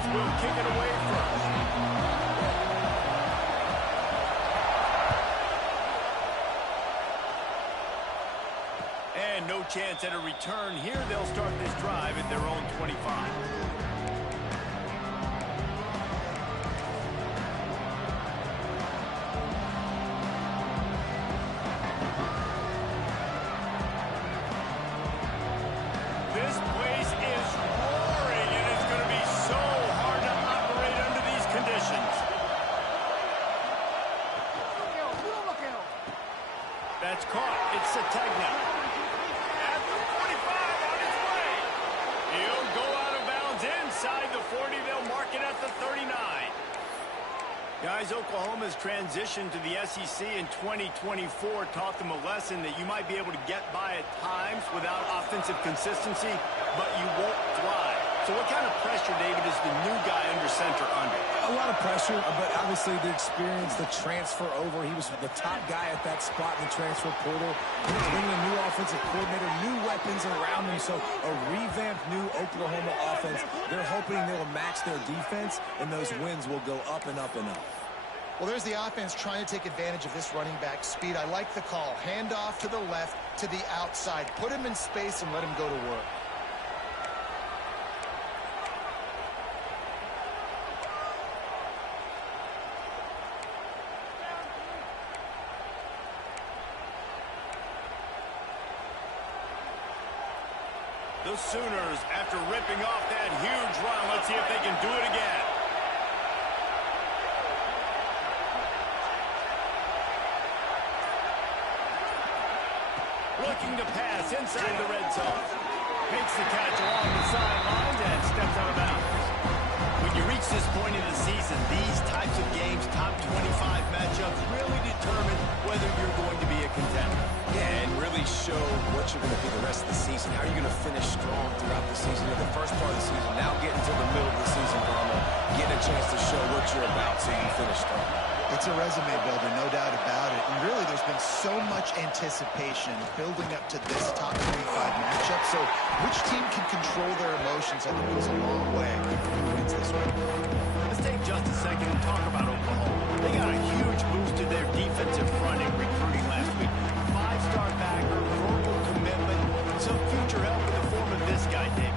Steelers will kick it away first. And no chance at a return here. They'll start this drive at their own 25. This place is roaring, and it's going to be so hard to operate under these conditions. That's caught. It's Sategna. At the 45 on his way. He'll go out of bounds inside the 40. They'll mark it at the 39. Guys, Oklahoma's transition to the SEC in 2024 taught them a lesson that you might be able to get by at times without offensive consistency, but you won't thrive. So what kind of pressure, David, is the new guy under center under? A lot of pressure, but obviously the experience, the transfer over. He was the top guy at that spot in the transfer portal. Bringing a new offensive coordinator, new weapons around him. So a revamped new Oklahoma offense. They're hoping they will match their defense, and those wins will go up and up and up. Well, there's the offense trying to take advantage of this running back speed. I like the call. Hand off to the left, to the outside. Put him in space and let him go to work. The Sooners, after ripping off that huge run, let's see if they can do it again. Looking to pass inside the red zone. Makes the catch along the sidelines and steps out of bounds. When you reach this point in the season, these types of games, top 25 matchups, really determine whether you're going to be a contender. Yeah, and really show what you're going to be the rest of the season. How are you going to finish strong throughout the season? In the first part of the season, now getting to the middle of the season, Brahma, getting a chance to show what you're about so you finish strong. It's a resume builder, no doubt about it. And really, there's been so much anticipation building up to this top 25 matchup. So which team can control their emotions, I think, goes a long way who wins this one. Let's take just a second and talk about Oklahoma. They got a huge boost to their defensive front in recruiting last week. Five-star backer, verbal commitment, some future help in the form of this guy, David.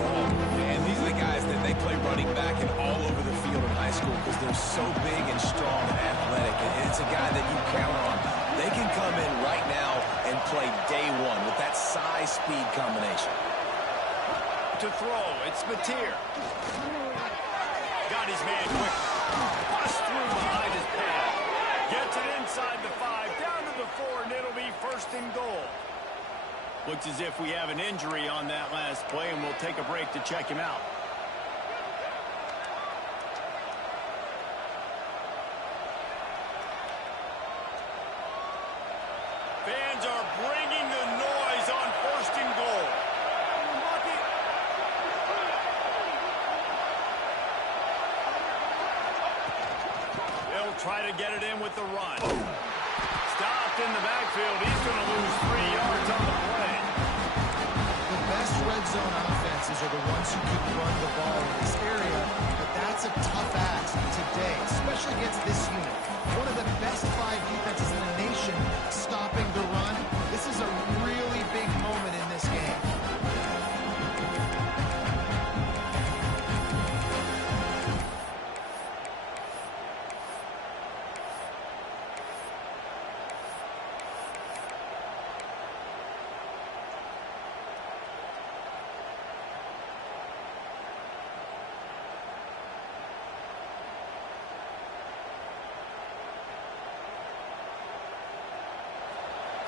Man, these are the guys that they play running back and all over the field in high school because they're so big and strong and athletic. And it's a guy that you count on. They can come in right now and play day one with that size-speed combination. To throw, it's Mateer. Got his man quick. Bust through behind his pad. Gets it inside the 5, down to the 4, and it'll be first and goal. Looks as if we have an injury on that last play, and we'll take a break to check him out. Fans are bringing the noise on first and goal. They'll try to get it in with the run. Stopped in the backfield. He's going to lose 3 yards on the play. The best red zone offenses are the ones who can run the ball in this area, but that's a tough ask today, especially against this unit. One of the best 5 defenses in the nation stopping the run. This is a really big moment in this game.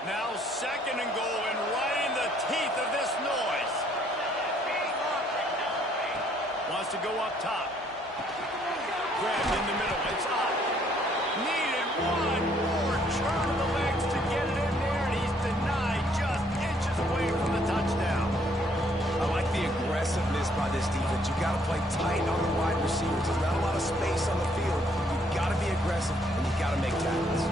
Now second and goal, and right in the teeth of this noise. Wants to go up top. Grabbed in the middle. It's up. Needed one more turn of the legs to get it in there, and he's denied just inches away from the touchdown. I like the aggressiveness by this defense. You got to play tight on the wide receivers. There's not a lot of space on the field. You've got to be aggressive, and you've got to make tackles.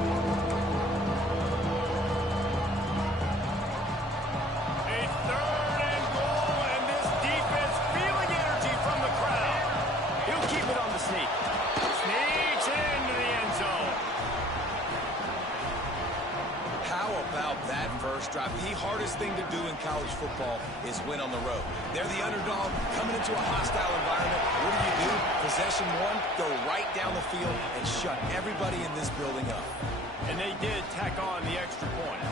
A third and goal, and this defense feeling energy from the crowd. thing to do in college football is win on the road. They're the underdog coming into a hostile environment. What do? Possession one, go right down the field and shut everybody in this building up. And they did tack on the extra point.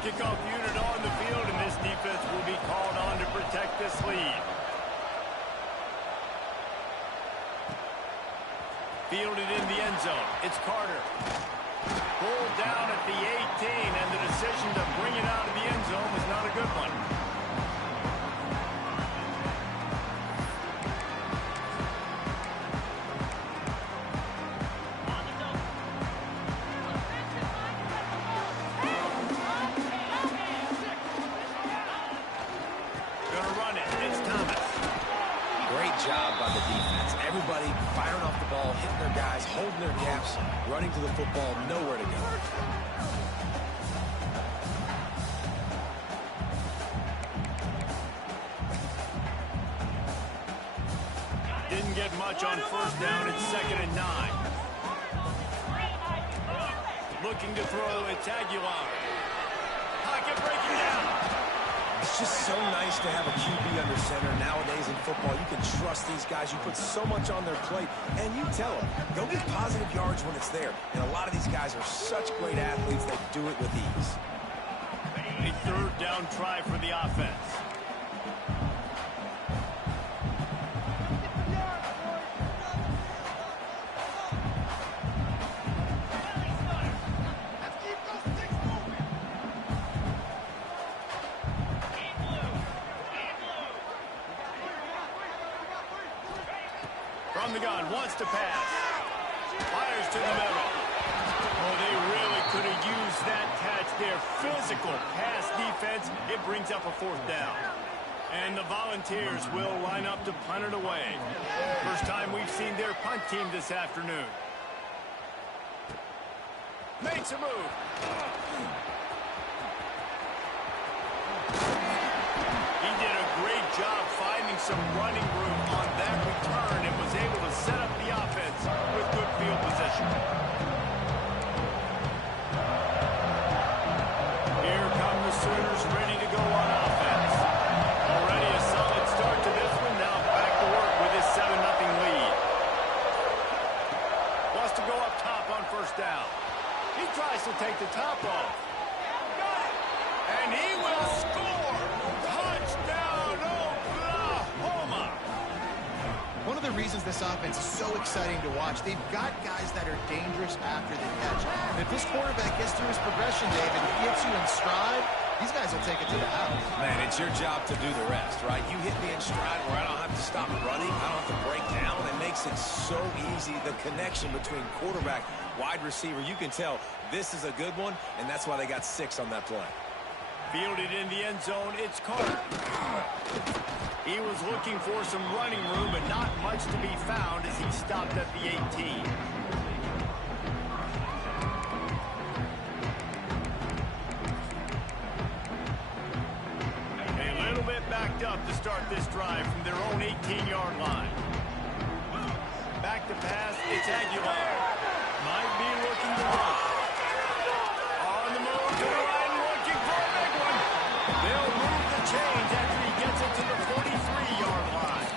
Kickoff unit on the field, and this defense will be called on to protect this lead. Fielded in the end zone. It's Carter. Pulled down at the 18, and the decision to bring it out of the end zone was not a good one. Gonna run it. It's Thomas. Great job by the defense. Everybody firing off the ball, hitting their guys, holding their gaps, running to the football, nowhere to go. Didn't get much on first down. It's 2nd and 9. Looking to throw. It's Aguilar. Pocket breaking down. It's just so nice to have a QB under center. Nowadays in football, you can trust these guys. You put so much on their plate, and you tell them, go get positive yards when it's there. And a lot of these guys are such great athletes, they do it with ease. A 3rd down try for the offense. From the gun, wants to pass. Fires to the middle. Oh, they really could have used that catch there. Physical pass defense. It brings up a 4th down. And the Volunteers will line up to punt it away. First time we've seen their punt team this afternoon. Makes a move. He did a great job finding some running room on that return and was able to set up the offense with good field position. Here come the Sooners ready to go on offense. Already a solid start to this one. Now back to work with his 7-0 lead. Wants to go up top on first down. He tries to take the top off. And he will score! Touchdown, Oklahoma! One of the reasons this offense is so exciting to watch, they've got guys that are dangerous after the catch. And if this quarterback gets through his progression, David, he hits you in stride, these guys will take it to the house. Man, it's your job to do the rest, right? You hit me in stride where I don't have to stop running, I don't have to break down. It makes it so easy. The connection between quarterback, wide receiver, you can tell this is a good one, and that's why they got 6 on that play. Fielded in the end zone, it's Carter. He was looking for some running room, but not much to be found as he stopped at the 18. A little bit backed up to start this drive from their own 18-yard line. Back to pass, it's Aguilar. Might be looking to run. On the move to the line, looking for a big one. They'll move the chains after he gets it to the 43-yard line.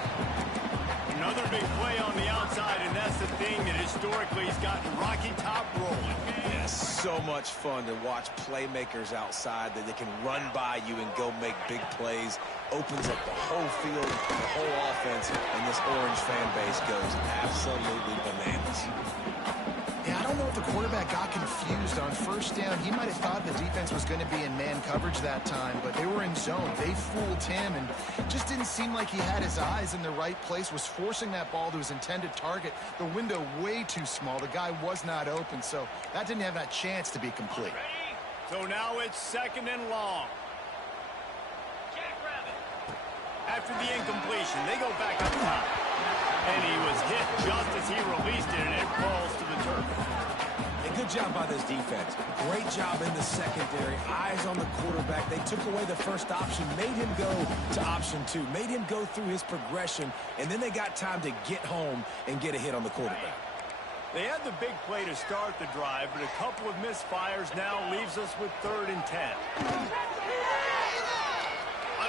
Another big play on the outside, and that's the thing that historically has gotten Rocky Top rolling. Yes, so much fun to watch playmakers outside that they can run by you and go make big plays. Opens up the whole field, the whole offense, and this Orange fan base goes absolutely bananas. Yeah, I don't know if the quarterback got confused on first down. He might have thought the defense was going to be in man coverage that time, but they were in zone. They fooled him, and just didn't seem like he had his eyes in the right place, was forcing that ball to his intended target. The window way too small. The guy was not open, so that didn't have that chance to be complete. So now it's 2nd and long. After the incompletion, they go back up top. And he was hit just as he released it, and it falls to the turf. A good job by this defense. Great job in the secondary. Eyes on the quarterback. They took away the first option, made him go to option 2, made him go through his progression, and then they got time to get home and get a hit on the quarterback. They had the big play to start the drive, but a couple of misfires now leaves us with 3rd and 10.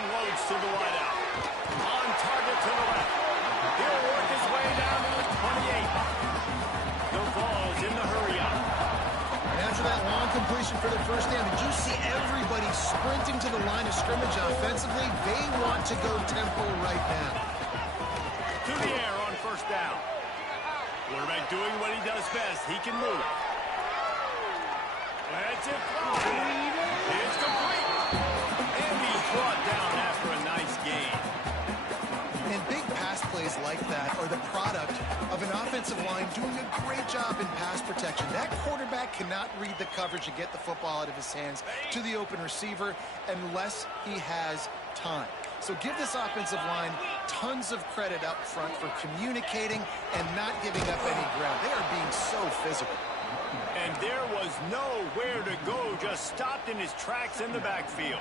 unloads to the wideout. On target to the left. He'll work his way down to the 28. The ball's in the hurry-up. After that long completion for the first down, did you see everybody sprinting to the line of scrimmage offensively? They want to go tempo right now. To the air on first down. Quarterback doing what he does best. He can move. Let's it fly. It's complete. And he's brought down after a nice gain. And big pass plays like that are the product of an offensive line doing a great job in pass protection. That quarterback cannot read the coverage and get the football out of his hands to the open receiver unless he has time. So give this offensive line tons of credit up front for communicating and not giving up any ground. They are being so physical. And there was nowhere to go, just stopped in his tracks in the backfield.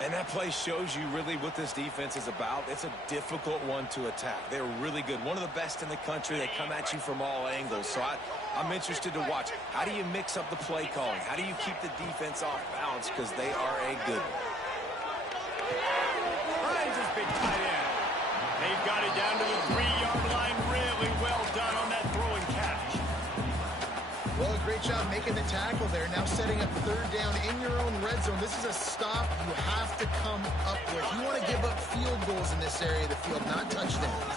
And that play shows you really what this defense is about. It's a difficult one to attack. They're really good. One of the best in the country. They come at you from all angles. So I'm interested to watch. How do you mix up the play calling? How do you keep the defense off balance? Because they are a good one. Finds his big tight end. They've got it down to the 3-yard line. Really well done on that throw and catch. Well, a great job making the tackle there. Now setting up third down in your own red zone. This is a stop you have to come up with. You want to give up field goals in this area of the field, not touchdowns.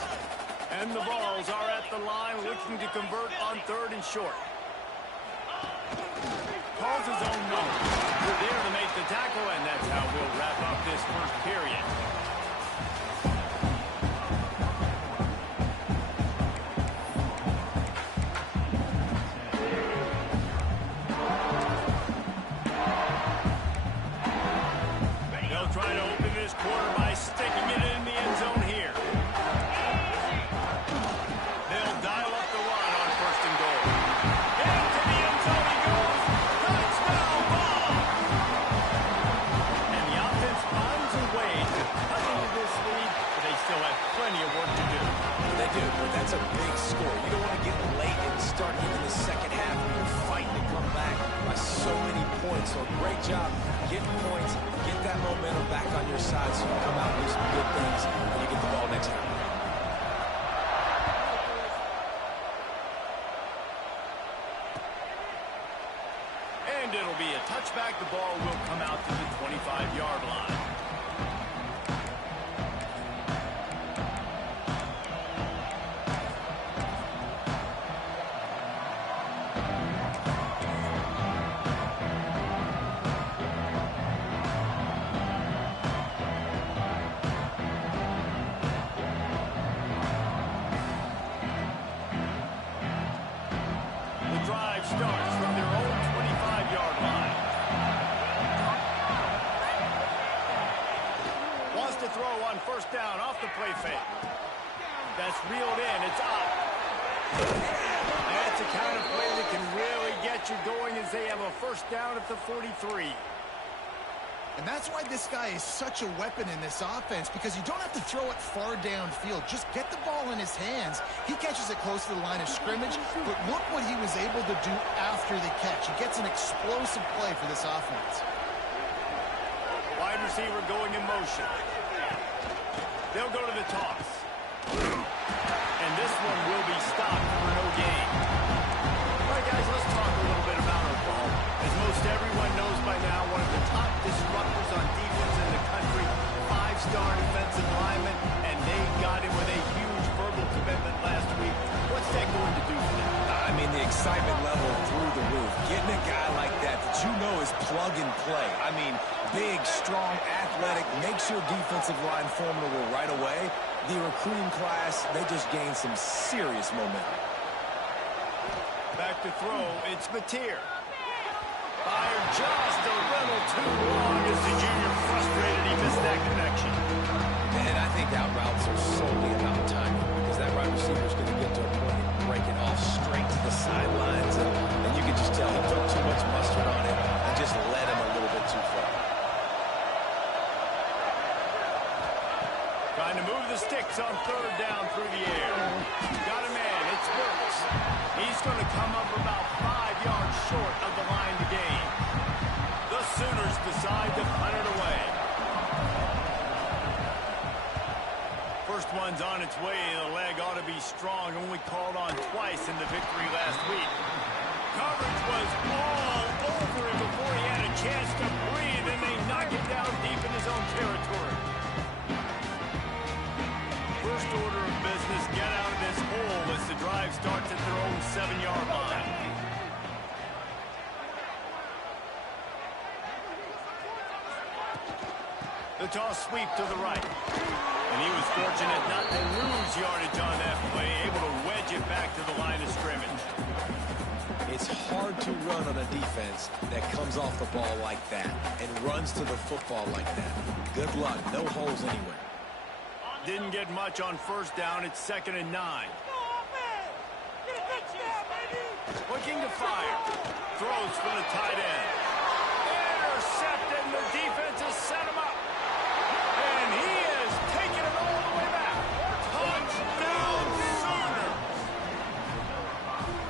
And the balls are at the line, looking to convert on third and short. Calls his own number. We're there to make the tackle, and that's how we'll wrap up this first period. They'll try to open this quarter by sticking it in the end zone here. They'll dial up the run on first and goal. Into the end zone he goes. Touchdown ball! And the offense finds a way to cut into this lead, but they still have plenty of work to do. They do, but that's a big score. You don't want to get late and start in the second half when you're fighting to come back by so many points. So great job getting points, get that momentum back on your side so you come out and do some good things and you get the ball next time. And it'll be a touchback. The ball will come out to the 25-yard line. The drive starts from their own 25-yard line. Wants to throw on first down off the play fake. That's reeled in. It's up. That's the kind of play that can really get you going as they have a first down at the 43. And that's why this guy is such a weapon in this offense, because you don't have to throw it far downfield. Just get the ball in his hands. He catches it close to the line of scrimmage, but look what he was able to do after the catch. He gets an explosive play for this offense. Wide receiver going in motion. They'll go to the toss. And this one will be stopped for no gain. All right, guys, let's talk a little bit about our ball. As most everyone knows by now, one of the top disruptors on defense in the country, 5-star defensive lineman, and they got him with a huge verbal commitment last week. What's that going to do for them? I mean, the excitement level through the roof. Getting a guy like that you know is plug and play. I mean, big, strong, athletic, makes your defensive line formidable right away. The recruiting class, they just gained some serious momentum. Back to throw, it's Mateer. Fired just a little too long as the junior frustrated. He missed that connection. And I think out routes are solely about timing, because that wide receiver is going to get to a point and break it off straight to the sidelines. And you can just tell he put too much mustard on it and just led him a little bit too far. Trying to move the sticks on third down through the air. Got a man, it's Burks. He's going to come up about 5 yards short of the line to gain. The Sooners decide to punt it away. first one's on its way. The leg ought to be strong. Only called on twice in the victory last week. Coverage was all over him before he had a chance to breathe, and they knock him down deep in his own territory. First order of business, get out of this hole as the drive starts at their own 7-yard line. The toss sweep to the right. And he was fortunate not to lose yardage on that play, able to wedge it back to the line of scrimmage. It's hard to run on a defense that comes off the ball like that and runs to the football like that. Good luck. No holes anywhere. Didn't get much on first down. It's 2nd and 9. Looking to fire. Throws for the tight end. Intercepted, and the defense has set him up. And he is taking it all the way back. Touchdown, Sooner.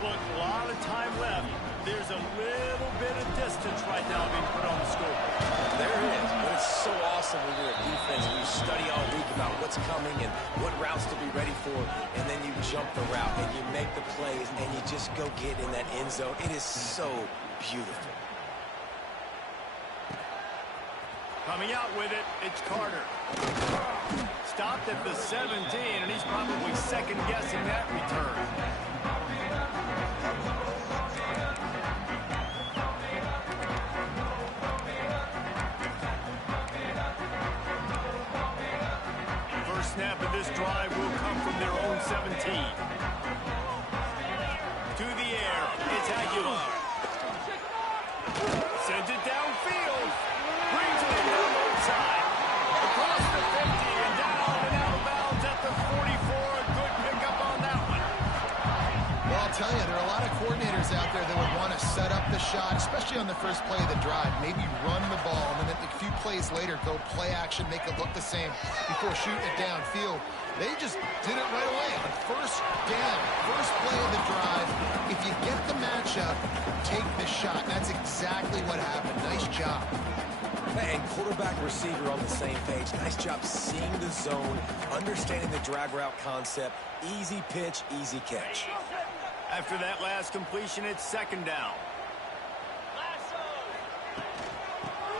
Look, a lot of time left. There's a little bit of distance right now being put on the scoreboard. There is, but it's so awesome when you're a defense and you study all week about what's coming and what routes to be ready for, and then you jump the route and you make the plays and you just go get in that end zone. It is so beautiful. Coming out with it, it's Carter. Stopped at the 17, and he's probably second-guessing that return. First snap of this drive will come from their own 17. To the air, it's Aguilar. Sends it downfield. Brings it in down the side. Across the 50 and down and out of bounds at the 44. A good pickup on that one. Well, I'll tell you, there are a lot of coordinators out there that would want to set up the shot, especially on the first play of the drive. Maybe run the ball, and then a few plays later, go play action, make it look the same before shooting it downfield. They just did it right away on first down, first play of the drive. If you get the matchup, take the shot. And that's exactly what happened. Nice job. And quarterback receiver on the same page. Nice job seeing the zone, understanding the drag route concept. Easy pitch, easy catch. After that last completion, it's 2nd down.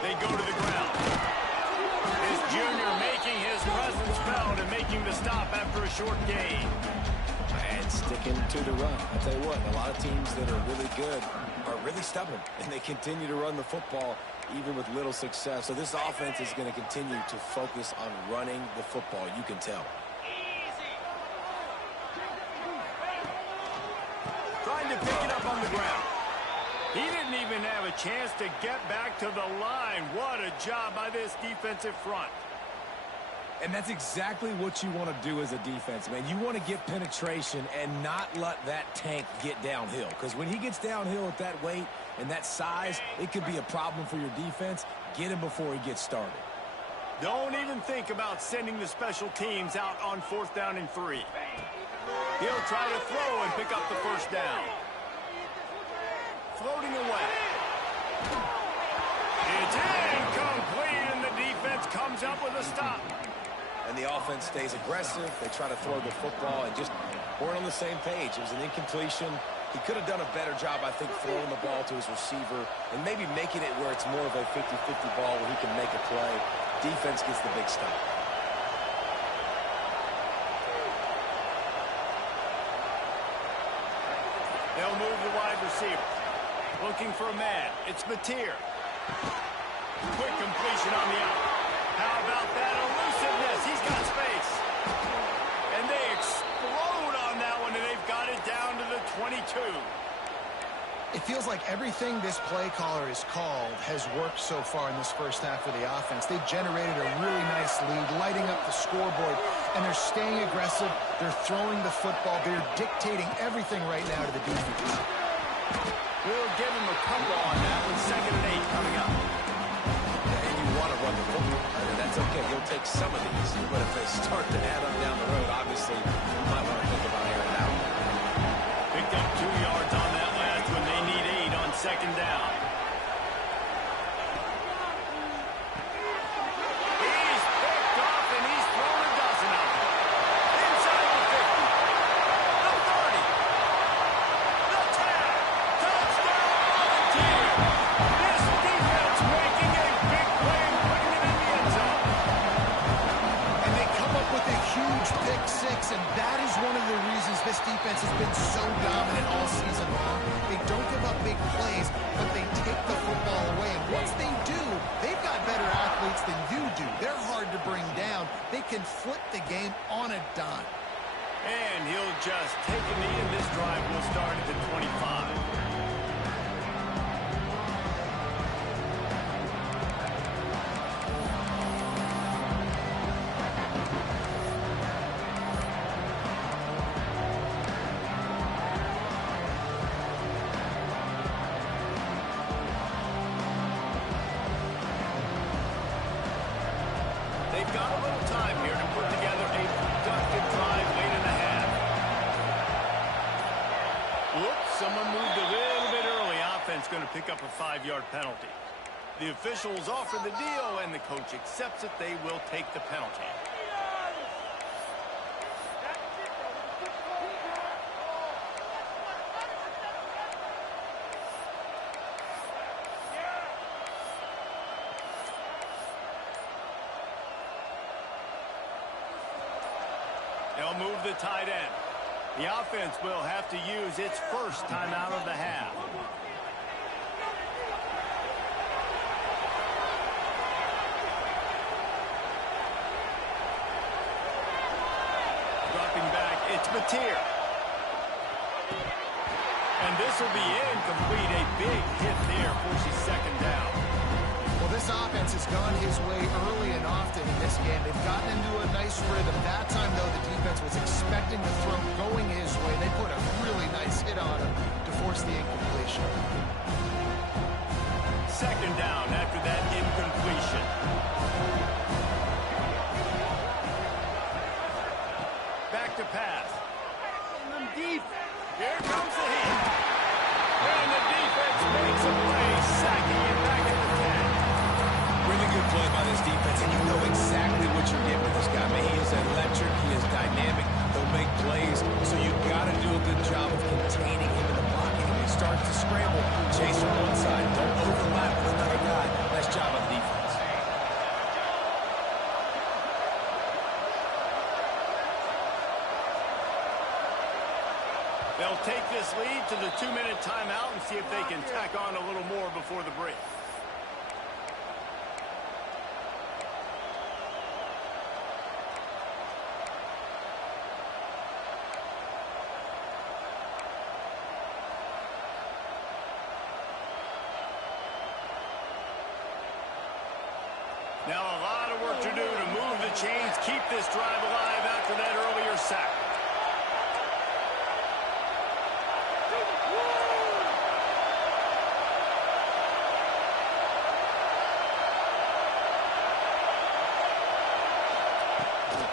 They go to the ground. This junior making his presence felt and making the stop after a short gain. And sticking to the run. I'll tell you what, a lot of teams that are really good are really stubborn, and they continue to run the football even with little success. So this offense is going to continue to focus on running the football, you can tell. Trying to pick it up on the ground. He didn't even have a chance to get back to the line. What a job by this defensive front. And that's exactly what you want to do as a defense, man. You want to get penetration and not let that tank get downhill. Because when he gets downhill at that weight and that size, it could be a problem for your defense. Get him before he gets started. Don't even think about sending the special teams out on 4th down and 3. He'll try to throw and pick up the first down. Floating away. It's incomplete, and the defense comes up with a stop. And the offense stays aggressive. They try to throw the football and just weren't on the same page. It was an incompletion. He could have done a better job, I think, throwing the ball to his receiver and maybe making it where it's more of a 50-50 ball where he can make a play. Defense gets the big stop. They'll move the wide receiver. Looking for a man. It's Mateer. Quick completion on the out. How about that elusiveness? He's got space. And they explode on that one, and they've got it down to the 22. It feels like everything this play caller has called has worked so far in this first half of the offense. They've generated a really nice lead, lighting up the scoreboard, and they're staying aggressive. They're throwing the football. They're dictating everything right now to the defense. We'll give him a couple on that one. 2nd and 8 coming up. And you want to run the football, and that's okay. You'll take some of these, but if they start to add up down the road, obviously, you might want to think about airing it out. Picked up 2 yards on that last one. They need 8 on 2nd down. He's picked off, and he's thrown a dozen of them. huge pick six, and that is one of the reasons this defense has been so dominant all season long. They don't give up big plays, but they take the football away. And once they do, they've got better athletes than you do. They're hard to bring down. They can flip the game on a dime. And he'll just take a knee, and this drive will start at the 25. They've got a little time here to put together a productive drive late in the half. Whoops, someone moved a little bit early. Offense going to pick up a 5-yard penalty. The officials offer the deal, and the coach accepts it. They will take the penalty. They'll move the tight end. The offense will have to use its first timeout of the half. Dropping back, it's Mateer. And this will be incomplete. A big hit there, forces second down. Well, this offense has gone his way early and often in this game. They've gotten into a nice rhythm. That time, though, the defense was expecting the throw going his way. They put a really nice hit on him to force the incompletion. Second down after that incompletion. Back to pass. Deep. Here comes the heat. And the defense makes a play, sacking it back at the 10. Really good play by this defense, and you know exactly what you're getting with this guy. Man, he is electric. He is dynamic. They'll make plays, so you've got to do a good job of containing him in the pocket. When he starts to scramble, chase from one side. Don't overlap with another guy. Nice job on the defense. They'll take this lead to the 2-minute timeout and see if they can tack on a little more before the break. Now a lot of work to do to move the chains, keep this drive alive after that earlier sack.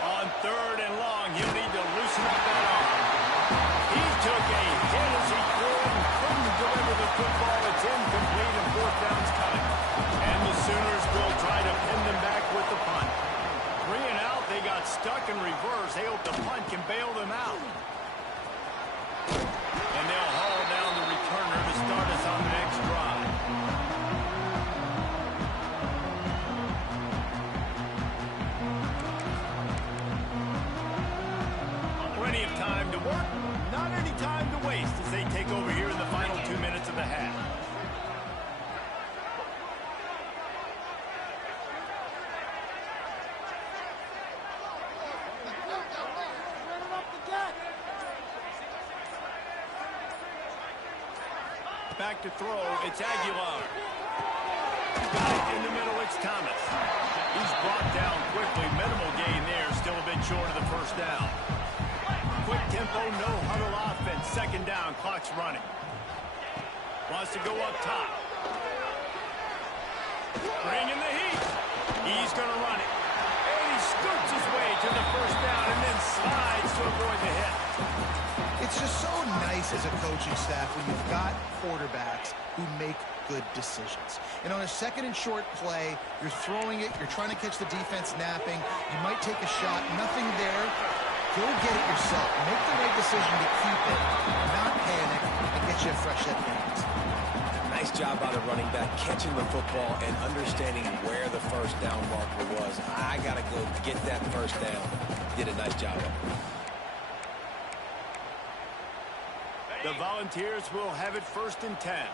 On 3rd and long, he'll need to loosen up that arm. He took a hit as he couldn't deliver the football. It's incomplete, and 4th down's coming. And the Sooners will try to pin them back with the punt. 3 and out, they got stuck in reverse. They hope the punt can bail them out. And they'll haul down the returner to start us on the next drive. Plenty of time to work, not any time to waste as they take over here in the final 2 minutes of the half. Back to throw, it's Aguilar. Got it in the middle, it's Thomas. He's brought down quickly, minimal gain there, still a bit short of the first down. Quick tempo, no huddle offense, 2nd down, clock's running. Wants to go up top. Bringing the heat. He's going to run it. And he scoots his way to the first down and then slides to avoid the hit. It's just so nice as a coaching staff when you've got quarterbacks who make good decisions. And on a 2nd and short play, you're throwing it, you're trying to catch the defense napping, you might take a shot, nothing there. Go get it yourself. Make the right decision to keep it, not panic, and get you a fresh set of hands. Nice job by the running back, catching the football and understanding where the first down marker was. I got to go get that first down. Did a nice job of it. The Volunteers will have it 1st and 10.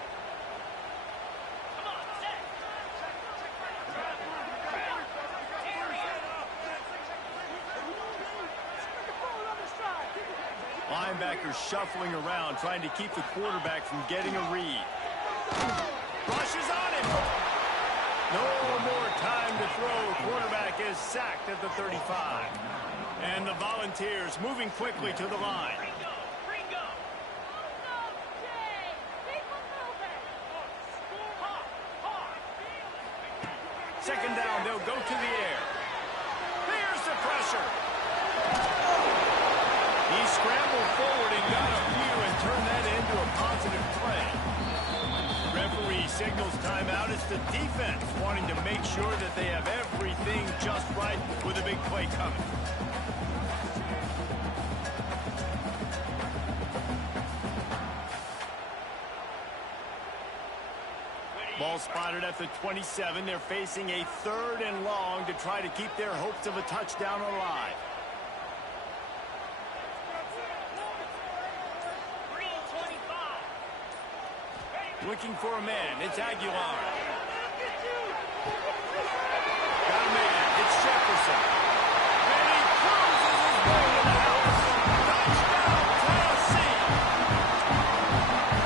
Linebackers shuffling around, trying to keep the quarterback from getting a read. Rushes on him. No more time to throw. Quarterback is sacked at the 35. And the Volunteers moving quickly to the line. 2nd down, they'll go to the air. There's the pressure. He scrambled forward and got a few and turned that into a positive play. Referee signals timeout. It's the defense wanting to make sure that they have everything just right with a big play coming. Ball spotted at the 27. They're facing a 3rd and long to try to keep their hopes of a touchdown alive. Looking for a man. It's Aguilar. Got a man. It's Jefferson. And he cruises his way to the house. Touchdown, Tennessee.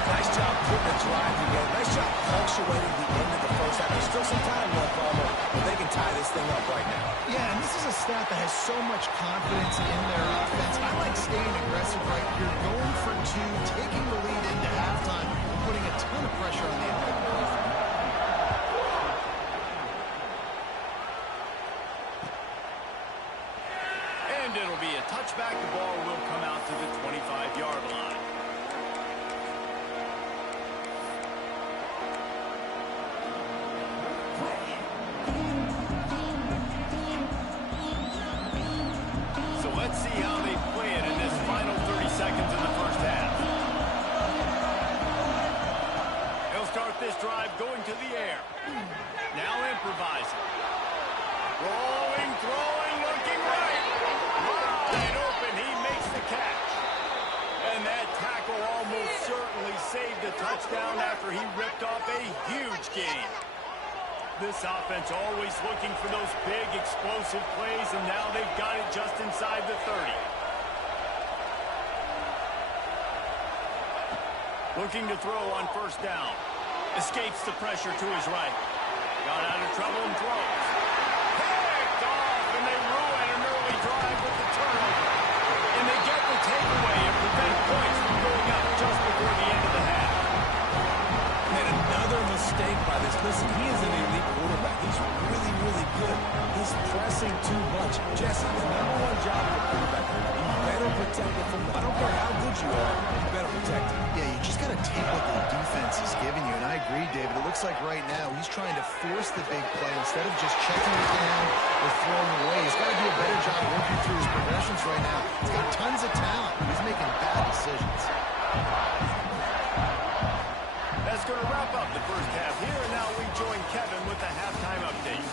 Nice job putting the drive together. Nice job punctuating the end of the first half. There's still some time left, but they can tie this thing up right now. Yeah, and this is a staff that has so much confidence in their offense. I like staying aggressive right here, going for 2, taking the lead into halftime, putting a ton of pressure on the opponent. And it'll be a touchback. The ball will come out to the 25-yard line. So let's see how they play it in this final 30 seconds of the first half. They'll start this drive going to the air. Now improvising. Rolling, throwing, looking right. Wide open, he makes the catch. And that tackle almost certainly saved a touchdown after he ripped off a huge gain. This offense always looking for those big, explosive plays, and now they've got it just inside the 30. Looking to throw on 1st down. Escapes the pressure to his right. Got out of trouble and throws. Picked off, and they ruin an early drive with the turnover. And they get the takeaway and prevent points from going up just before the end of the half. And another mistake by this. Listen, he is an elite quarterback. He's really, really good. He's pressing too much. Jesse, the #1 job of a quarterback, you better protect it from, I don't care how good you are, you better protect it. Yeah, you just got to take what the defense is giving you. And I agree, David. It looks like right now he's trying to force the big play instead of just checking it down or throwing away. He's got to do a better job working through his progressions right now. He's got tons of talent. He's making bad decisions. That's going to wrap up the first half here, and now we join Kevin with the halftime update.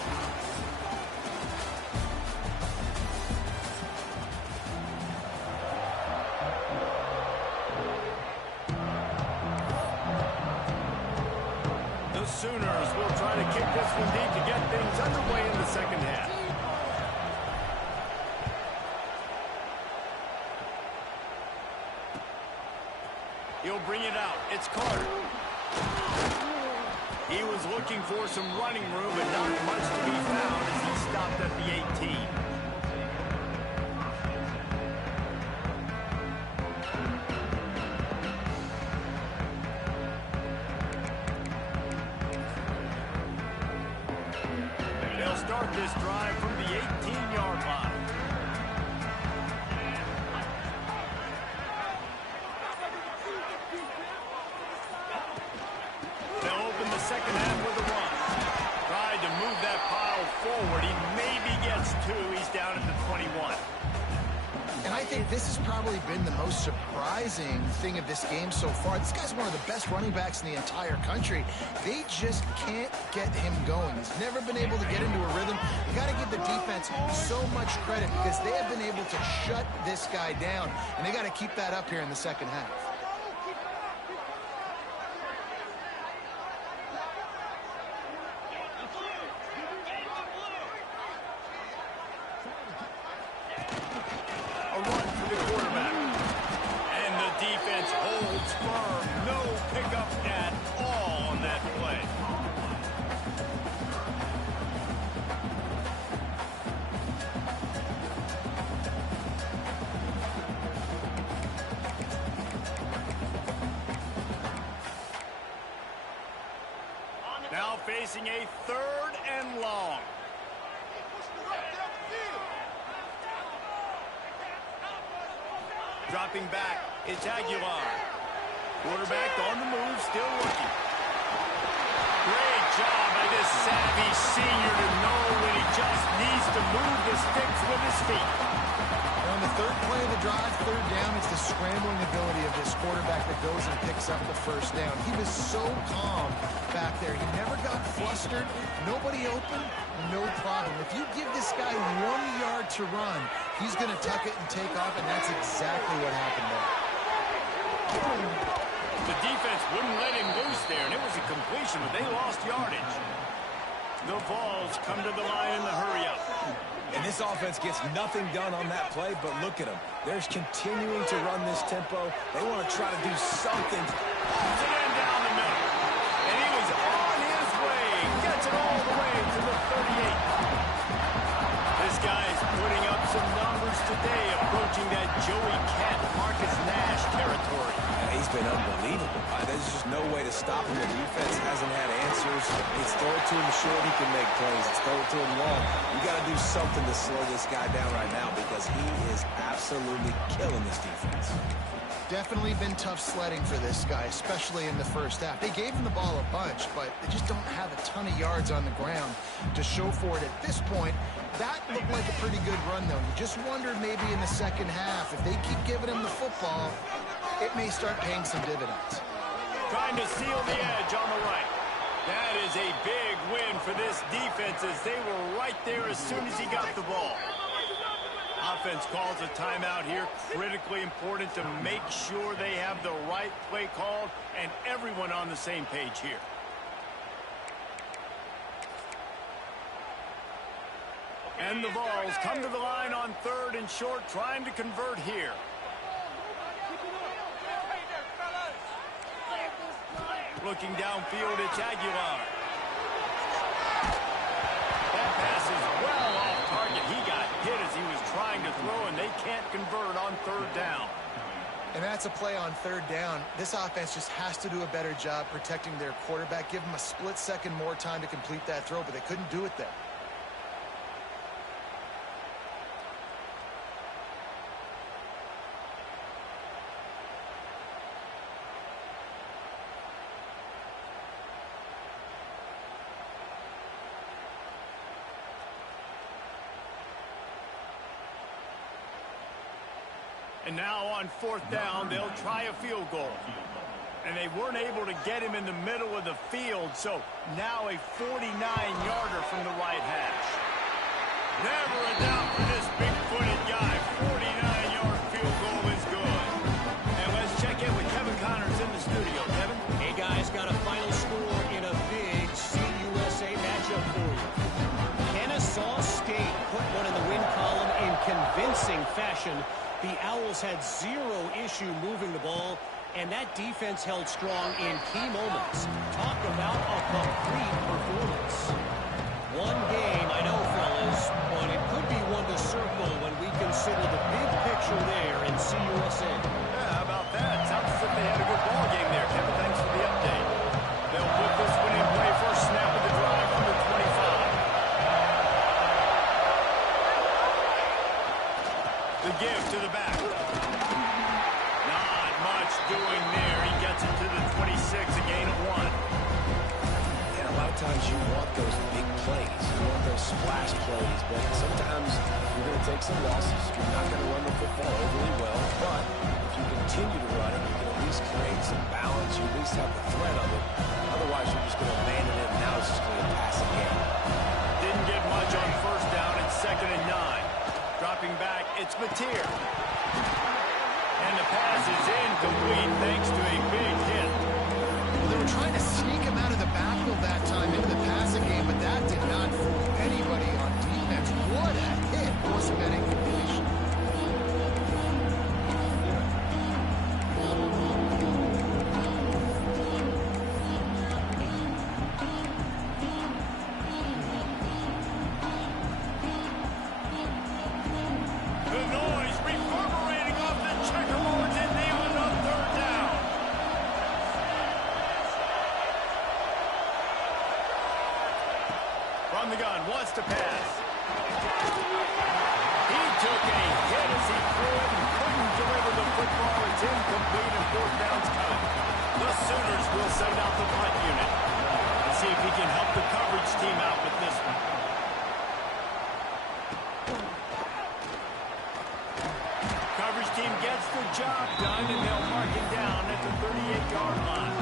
The Sooners will try to kick this one deep to get things underway in the second half. He'll bring it out. It's Carter. He was looking for some running room, but not much to be found as he stopped at the 18. They'll start this drive from the 18-yard line. Second half with a run. Tried to move that pile forward. He maybe gets 2. He's down at the 21. And I think say this has probably been the most surprising thing of this game so far. This guy's one of the best running backs in the entire country. They just can't get him going. He's never been able to get into a rhythm. You got to give the defense so much credit because they have been able to shut this guy down, and they got to keep that up here in the second half. A run for the quarterback. And the defense holds firm. No pickup at all on that play. Now facing a 3rd and long. Dropping back, it's Aguilar. Quarterback on the move, still looking. Great job by this savvy senior to know when he just needs to move the sticks with his feet. On the 3rd play of the drive, 3rd down, it's the scrambling ability of this quarterback that goes and picks up the 1st down. He was so calm back there. He never got flustered. Nobody open, no problem. If you give this guy 1 yard to run, he's going to tuck it and take off, and that's exactly what happened there. The defense wouldn't let him loose there, and it was a completion, but they lost yardage. The Vols come to the line in the hurry-up. And this offense gets nothing done on that play, but look at them. They're continuing to run this tempo. They want to try to do something. Pulls it in down the middle. And he was on his way. Gets it all the way to the 38. This guy's putting up some numbers today, approaching that Joey Kent, Marcus Nash territory. Yeah, he's been unbelievable. There's just no way to stop him. The defense hasn't had answers. It's throw it to him short, he can make plays. It's throw it to him long. You got to do something to slow this guy down right now because he is absolutely killing this defense. Definitely been tough sledding for this guy, especially in the 1st half. They gave him the ball a bunch, but they just don't have a ton of yards on the ground to show for it at this point. That looked like a pretty good run, though. You just wondered maybe in the 2nd half, if they keep giving him the football, it may start paying some dividends. Trying to seal the edge on the right. That is a big win for this defense as they were right there as soon as he got the ball. Offense calls a timeout here. Critically important to make sure they have the right play called and everyone on the same page here. And the Vols come to the line on 3rd and short, trying to convert here. Looking downfield, it's Aguilar. That pass is well off target. He got hit as he was trying to throw, and they can't convert on 3rd down. And that's a play on 3rd down. This offense just has to do a better job protecting their quarterback. Give them a split second more time to complete that throw, but they couldn't do it there. And now on 4th down, they'll try a field goal. And they weren't able to get him in the middle of the field, so now a 49-yarder from the right hash. Never a doubt for this big-footed guy. 49-yard field goal is good. And let's check in with Kevin Connors in the studio. Kevin? Hey, guys, got a final score in a big CUSA matchup for you. Kennesaw State put one in the win column in convincing fashion. The Owls had zero issue moving the ball, and that defense held strong in key moments. Talk about a complete performance. One game, I know, fellas, but it could be one to circle when we consider the big picture there in CUSA. Yeah, how about that? Sounds as if they had a good ball game there. Kevin, thanks for the update. They'll put this one in play first snap of the drive from the 25. The give to the back. Not much doing there. He gets it to the 26, a gain of 1. And a lot of times you want those big plays. You want those splash plays, but sometimes you're going to take some losses. You're not going to run the football overly well, but if you continue to run it, you can at least create some balance. You at least have the threat of it. Otherwise, you're just going to abandon it, and now it's just going to be a passing game. Didn't get much on first down. It's 2nd and 9. Dropping back, it's Mateer. And the pass is incomplete thanks to a big hit. Well, they were trying to sneak him out of the backfield that time into the passing game, but that did not fool anybody on defense. What a hit. Wasn't that incompletion? The noise reverberating off the checkerboards in the end on 3rd down. From the gun, wants to pass. He took a hit as he threw it and couldn't deliver the football. It's incomplete and 4th down's coming. The Sooners will send out the punt unit. Let's see if he can help the coverage team out with this one. Coverage team gets the job done, and they'll mark it down at the 38-yard line.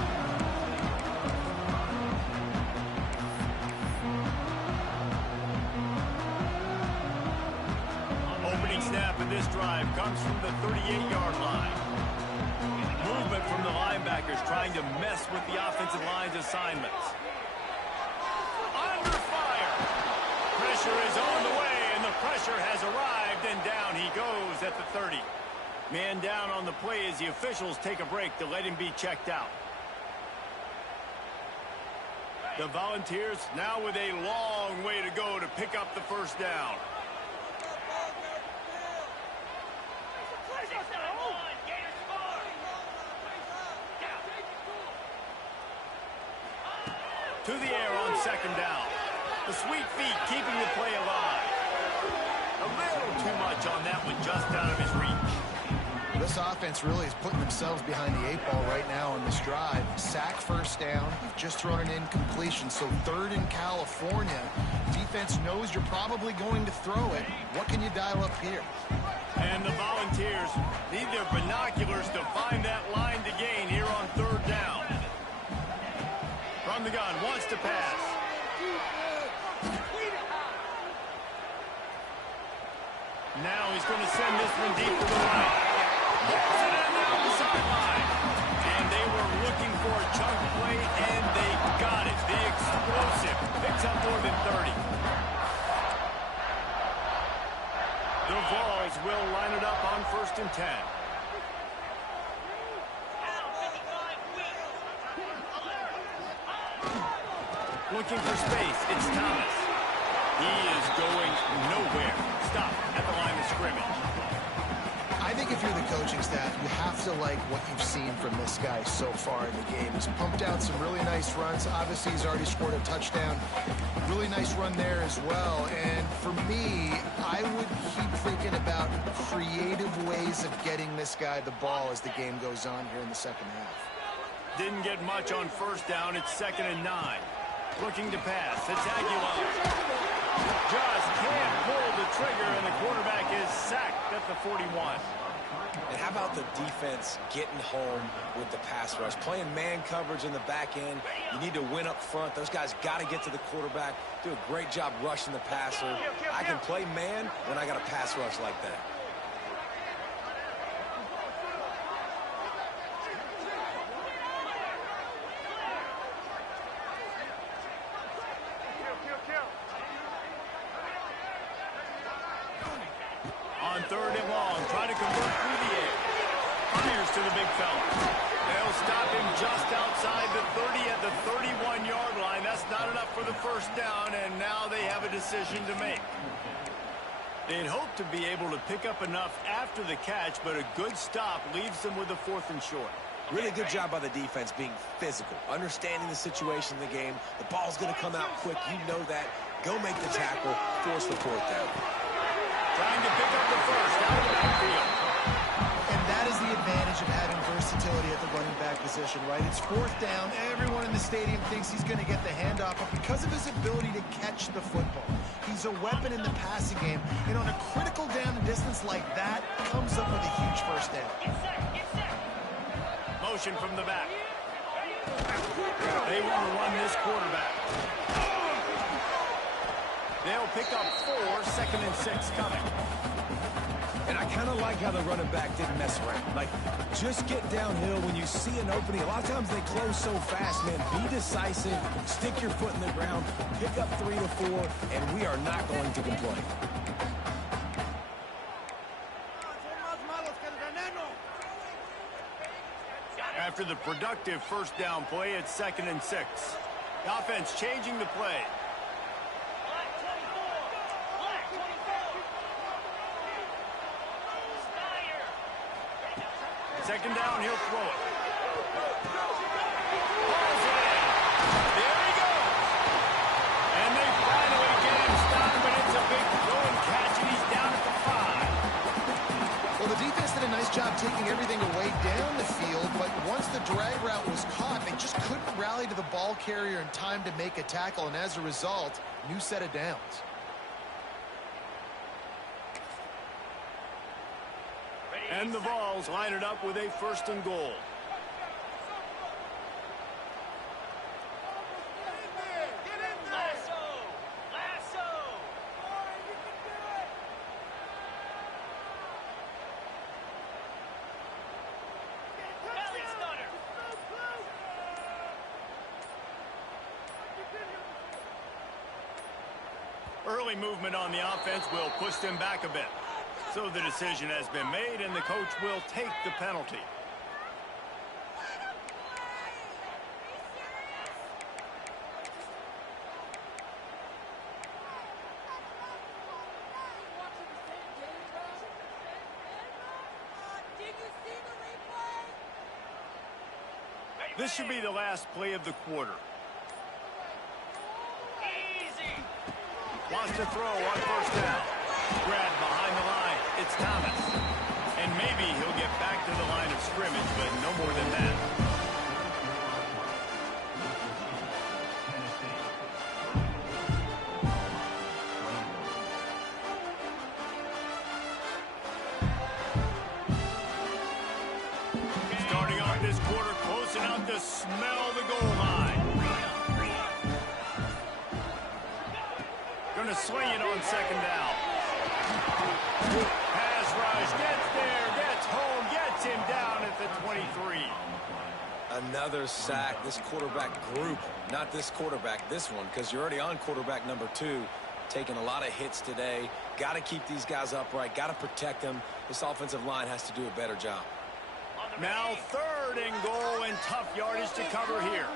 Opening snap of this drive comes from the 38-yard line. Movement from the linebackers trying to mess with the offensive line's assignments. Under fire. Pressure is on the way, and the pressure has arrived, and down he goes at the 30. Man down on the play as the officials take a break to let him be checked out. The Volunteers now with a long way to go to pick up the first down. To the air on 2nd down. The sweet feet keeping the play alive. A little too much on that one, just out of his reach. This offense really is putting themselves behind the 8 ball right now on this drive. Sack, 1st down. You've just thrown an incompletion, so 3rd in California. Defense knows you're probably going to throw it. What can you dial up here? And the Volunteers need their binoculars to find that line to gain here on 3rd down. From the gun, wants to pass. Now he's going to send this one deep to the right. Gets it in down the sideline. And they were looking for a chunk play, and they got it. The explosive picks up more than 30. The Vols will line it up on 1st and 10. Looking for space, it's Thomas. He is going nowhere. Stop at the line of scrimmage. I think if you're the coaching staff, you have to like what you've seen from this guy so far in the game. He's pumped out some really nice runs. Obviously, he's already scored a touchdown. Really nice run there as well. And for me, I would keep thinking about creative ways of getting this guy the ball as the game goes on here in the 2nd half. Didn't get much on 1st down. It's 2nd and 9. Looking to pass. It's Aguilar. Just can't pull the trigger, and the quarterback is sacked at the 41. And how about the defense getting home with the pass rush? Playing man coverage in the back end. You need to win up front. Those guys got to get to the quarterback. Do a great job rushing the passer. I can play man when I got a pass rush like that. On 3rd and long, trying to convert through the air. Fires to the big fella. They'll stop him just outside the 30 at the 31-yard line. That's not enough for the first down, and now they have a decision to make. They'd hope to be able to pick up enough after the catch, but a good stop leaves them with a 4th and short. Really good job by the defense being physical, understanding the situation in the game. The ball's going to come out quick. You know that. Go make the tackle, force the 4th down. Trying to pick up the first out of the backfield. And that is the advantage of having versatility versatility at the running back position, right? It's fourth down. Everyone in the stadium thinks he's going to get the handoff, but because of his ability to catch the football, he's a weapon in the passing game, and on a critical down and distance like that, comes up with a huge first down. Motion from the back. They want to run this quarterback. They'll pick up 4, 2nd and 6 coming. And I kind of like how the running back didn't mess around. Like, just get downhill when you see an opening. A lot of times they close so fast, man. Be decisive, stick your foot in the ground, pick up 3 to 4, and we are not going to complain. After the productive first down play, it's 2nd and 6. The offense changing the play. Second down, he'll throw it. Pulls it in. There he goes. And they finally get him stopped, but it's a big throw and catch, and he's down at the 5. Well, the defense did a nice job taking everything away down the field, but once the drag route was caught, they just couldn't rally to the ball carrier in time to make a tackle, and as a result, new set of downs. And the Vols line it up with a 1st and goal. Early movement on the offense will push them back a bit. So the decision has been made, and the coach will take the penalty. This should be the last play of the quarter. Wants to throw on first down. Grabbed behind the line. It's Thomas. And maybe he'll get back to the line of scrimmage, but no more than that. Starting off this quarter close enough to smell the goal line. Going to swing it on second down. Pass rush, gets there, gets home, gets him down at the 23. Another sack. This quarterback group, not this quarterback, this one, because you're already on quarterback number 2, taking a lot of hits today. Got to keep these guys upright, got to protect them. This offensive line has to do a better job. Now 3rd and goal, and tough yardage to cover here.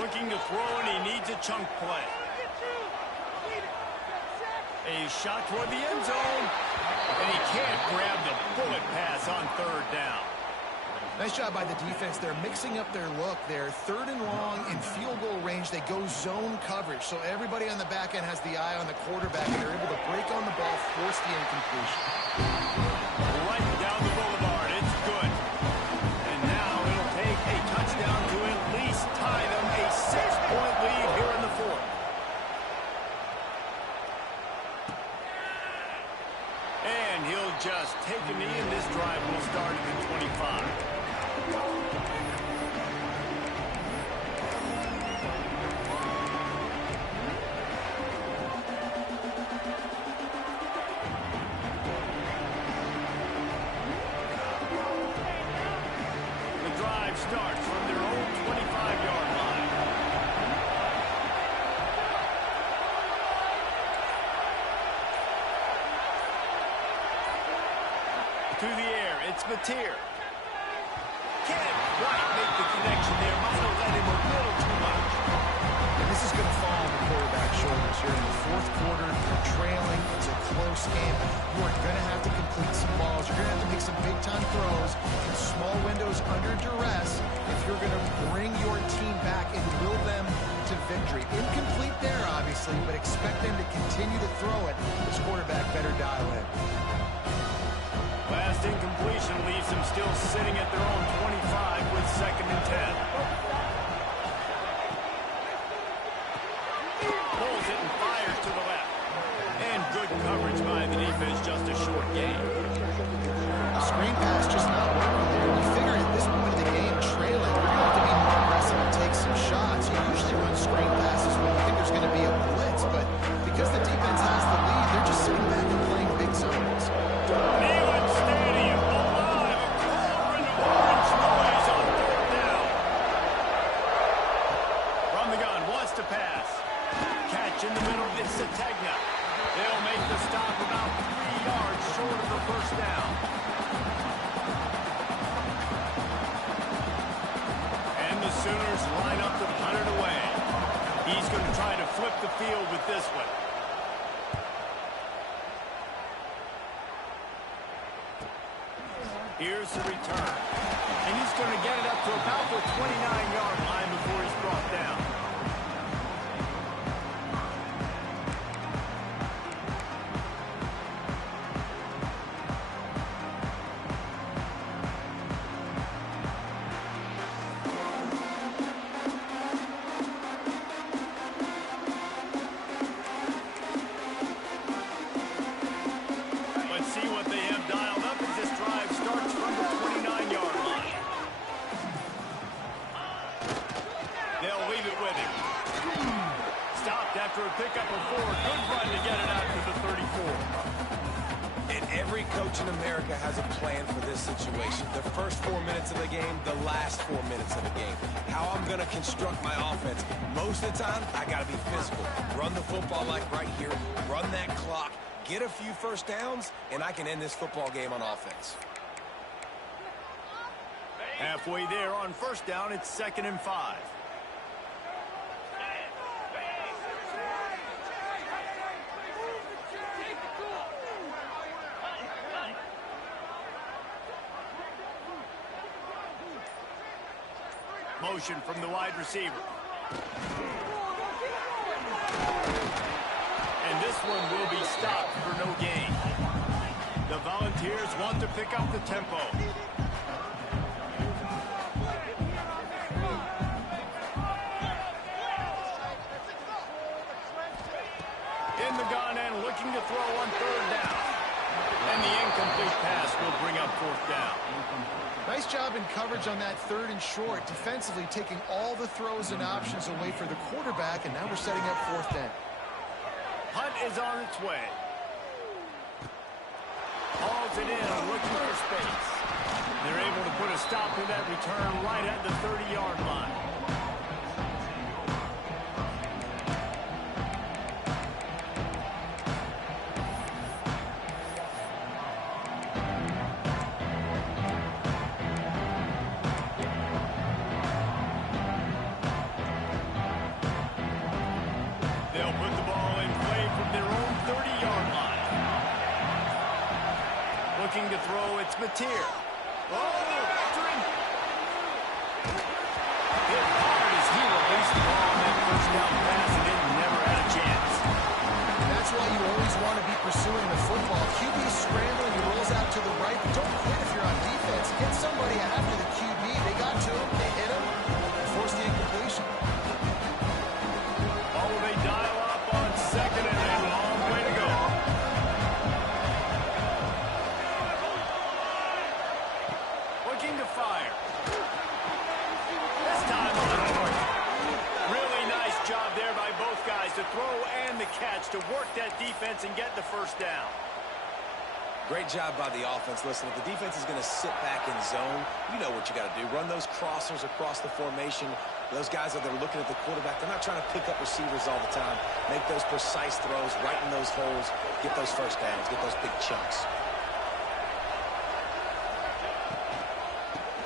Looking to throw, and he needs a chunk play. A shot toward the end zone, and he can't grab the bullet pass on 3rd down. Nice job by the defense. They're mixing up their look. They're 3rd and long in field goal range. They go zone coverage, so everybody on the back end has the eye on the quarterback, and they're able to break on the ball, force the incompletion. Right down the boulevard. It's good. And now it'll take a touchdown to at least tie them. A 6-point lead here in the 4th. And he'll just take a knee, and this drive will start at the 25. Starts from their own 25-yard line. To the air, it's Mateer. Can't quite make the connection there. Might have let him a little too much. And this is going to fall on the quarterback's shoulders here in the 4th quarter. You're trailing. It's a close game. You are going to have to complete some balls. You're going to have to make some big-time throws in small windows under duress if you're going to bring your team back and will them to victory. Incomplete there, obviously. obviously, but expect them to continue to throw it. This quarterback better dial in. Last incompletion leaves them still sitting at their own 25 with 2nd and 10. Pulls it and fires to the left. And good coverage by the defense, just a short gain. Screen pass just not working there. You figure at this point of the game, trailing, you're going to have to be more aggressive and take some shots. You usually run screen passes when you think there's going to be a blitz, but because the defense has the lead, they're just sitting back and playing big zones. Neyland Stadium alive, a cauldron of orange noise on 4th down. From the gun, wants to pass. Catch in the middle, it's Sategna. They'll make the stop about 3 yards short of the 1st down. And the Sooners line up to punt it away. He's going to try to flip the field with this one. Here's the return. And he's going to get it up to about the 29-yard line before he's brought down. Let's see what they have dialed up as this drive starts from the 29-yard line. They'll leave it with him. Stopped after a pickup of 4. Good run to get it out to the 34. And every coach in America has a plan for this situation. The first 4 minutes of the game, the last 4 minutes of the game. How I'm going to construct my offense. Most of the time, I got to be physical. Run the football like right here. Run that clock. Get a few first downs, and I can end this football game on offense. Halfway there on 1st down, it's 2nd and 5. Motion from the wide receiver. And this one will be stopped for no gain. The Volunteers want to pick up the tempo. In the gun and looking to throw on 3rd down. And the incomplete pass will bring up 4th down. Nice job in coverage on that 3rd and short, defensively taking all the throws and options away for the quarterback, and now we're setting up 4th down. Hunt is on its way. Hauls it in, looking for space. They're able to put a stop to that return right at the 30-yard line. They'll put the ball in play from their own 30-yard line. Looking to throw, it's Mateer. Oh, hit hard as he released the ball on that 1st down pass, and it never had a chance. That's why you always want to be pursuing the football. QB scrambling, he rolls out to the right, but don't quit if you're on defense. Get somebody after the QB. They got to him, they hit him, and forced the incompletion. Oh, they dial up on 2nd and a long way to go. Looking to fire. This time on the mark. Really nice job there by both guys to throw and the catch to work that defense and get the 1st down. Great job by the offense. Listen, if the defense is going to sit back in zone, you know what you got to do. Run those crossers across the formation. Those guys that are looking at the quarterback, they're not trying to pick up receivers all the time. Make those precise throws, right in those holes, get those 1st downs, get those big chunks.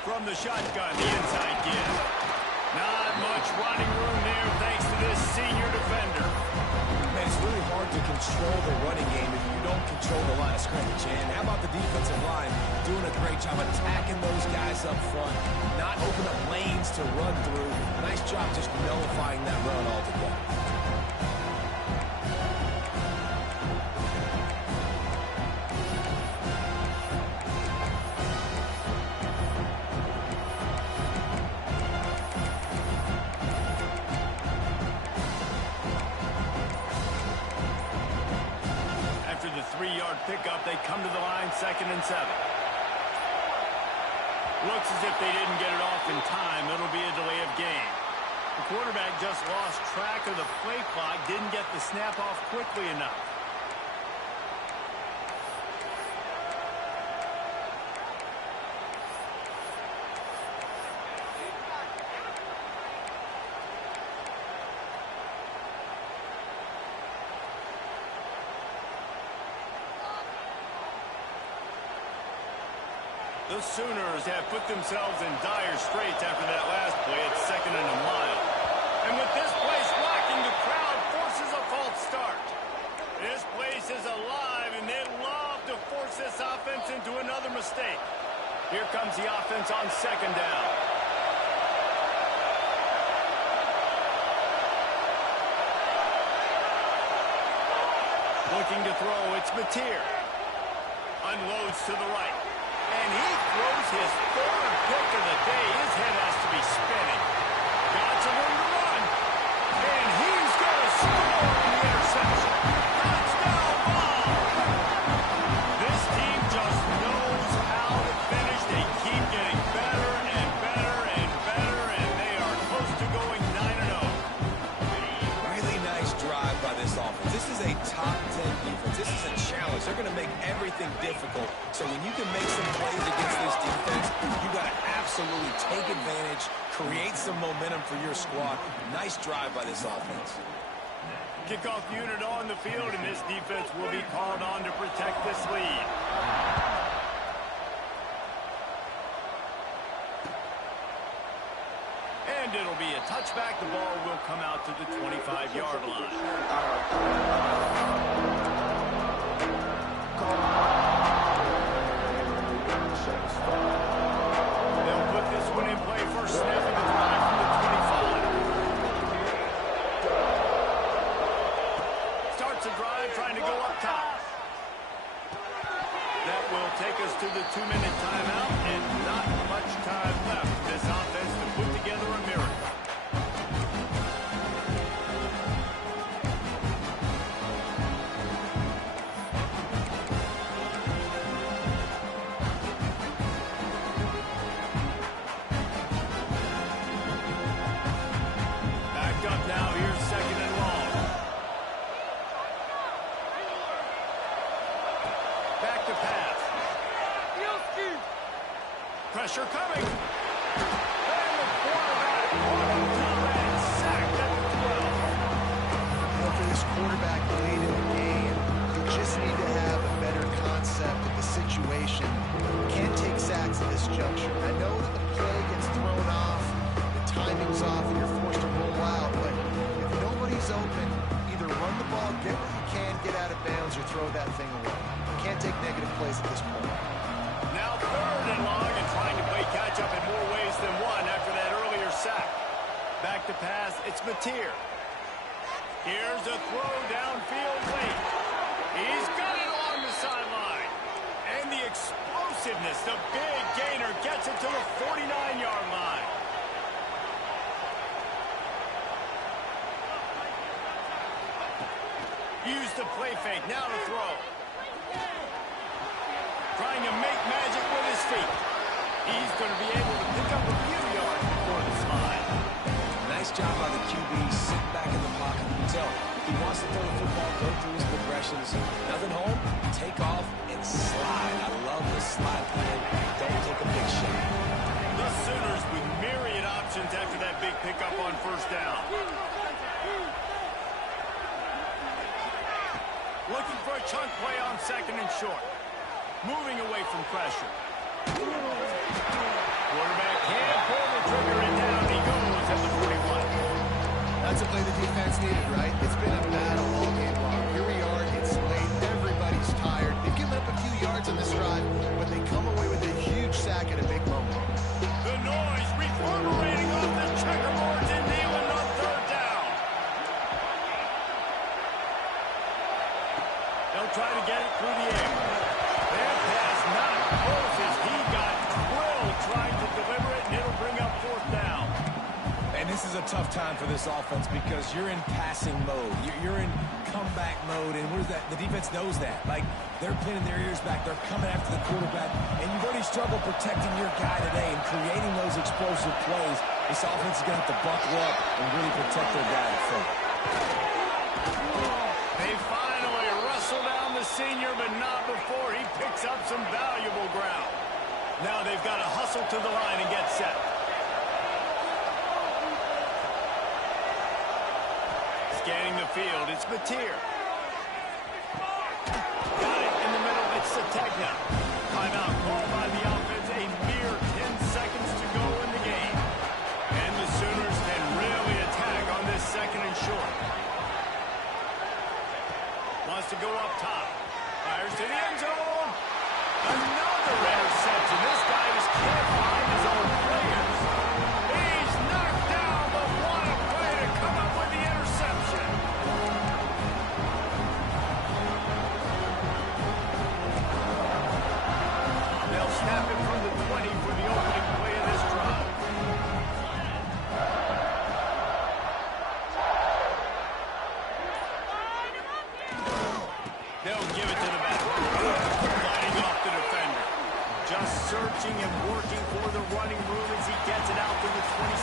From the shotgun, the inside give. Not much running room there thanks to this senior defender. Man, it's really hard to control the running game if you don't control the line of scrimmage. And how about the defensive line doing a great job attacking those guys up front, not open up lanes to run through. Nice job just nullifying that run altogether. up. They come to the line, 2nd and 7. Looks as if they didn't get it off in time. It'll be a delay of game. The quarterback just lost track of the play clock, didn't get the snap off quickly enough. The Sooners have put themselves in dire straits after that last play at 2nd and a mile. And with this place rocking, the crowd forces a false start. This place is alive, and they love to force this offense into another mistake. Here comes the offense on 2nd down. Looking to throw, it's Mateer. Unloads to the right. And he throws his 3rd pick of the day. His head has to be spinning. Got some room to run. And he's going to score on the interception. Touchdown ball. This team just knows how to finish. They keep getting better and better and better, and they are close to going 9-0. Really nice drive by this offense. This is a top 10 defense. This is a challenge. They're going to make everything difficult. So when you can make some plays against this defense, you got to absolutely take advantage, create some momentum for your squad. Nice drive by this offense. Kickoff unit on the field, and this defense will be called on to protect this lead. And it'll be a touchback. The ball will come out to the 25-yard line. They'll put this one in play. First snap of the drive from the 25. Starts a drive trying to go up top. That will take us to the 2-minute timeout, and not much time left for this offense to put together a miracle. Backed up now. Here's 2nd and long. Back to pass. Pressure coming. And the quarterback caught him and sacked at the 12. Well, for this quarterback late in the game, you just need to have a better concept of the situation. You can't take sacks at this juncture. I know that the play gets thrown off, the timing's off, and you're forced to roll out, but if nobody's open, either run the ball, get what you can, get out of bounds, or throw that thing away. You can't take negative plays at this point. Now 3rd and long, and trying to play catch-up in more ways than one after that earlier sack. Back to pass, it's Mateer. Here's a throw downfield late. He's got it along the sideline. And the explosiveness, the big gainer, gets it to the 49-yard line. Use the play fake, now to throw. Trying to make magic with his feet. He's going to be able to pick up a few yards before the slide. Nice job by the QB, sitting back in the pocket. You can tell he wants to throw the football, go through his progressions. Nothing home, take off, and slide. I love the slide plan. Don't take a big shot. The Sooners with myriad options after that big pickup on 1st down. Looking for a chunk play on 2nd and short. Moving away from pressure. Quarterback can't pull the trigger, and down he goes at the 41. That's a play the defense needed, right? It's been a battle all game long. Here we are, it's late, everybody's tired. They've given up a few yards on this drive, but they come away with a huge sack at a big moment. The noise reverberating off the checkerboards and kneeling on 3rd down. They'll try to get it through the air. That pass not close as he got drilled trying to deliver it, and it'll bring up 4th down. And And this is a tough time for this offense because you're in passing mode. You're in comeback mode, and what is that? The defense knows that. Like, they're pinning their ears back. They're coming after the quarterback, and you've already struggled protecting your guy today and creating those explosive plays. This offense is going to have to buckle up and really protect their guy at front. They finally wrestle down the senior, but not before he picks up some valuable ground. Now they've got to hustle to the line and get set. Scanning the field, it's Mateer. Got it in the middle, it's Sategna. Timeout called by the offense, a mere 10 seconds to go in the game. And the Sooners can really attack on this second and short. Wants to go up top. Fires to the end zone. Another interception. This guy just can't find his own players. He's knocked down, but what a play to come up with the interception. They'll snap it from the 20 for the opening play of this drive. They'll give it to the back. Fighting off the defender. Just searching and working for the running room as he gets it out to the 26.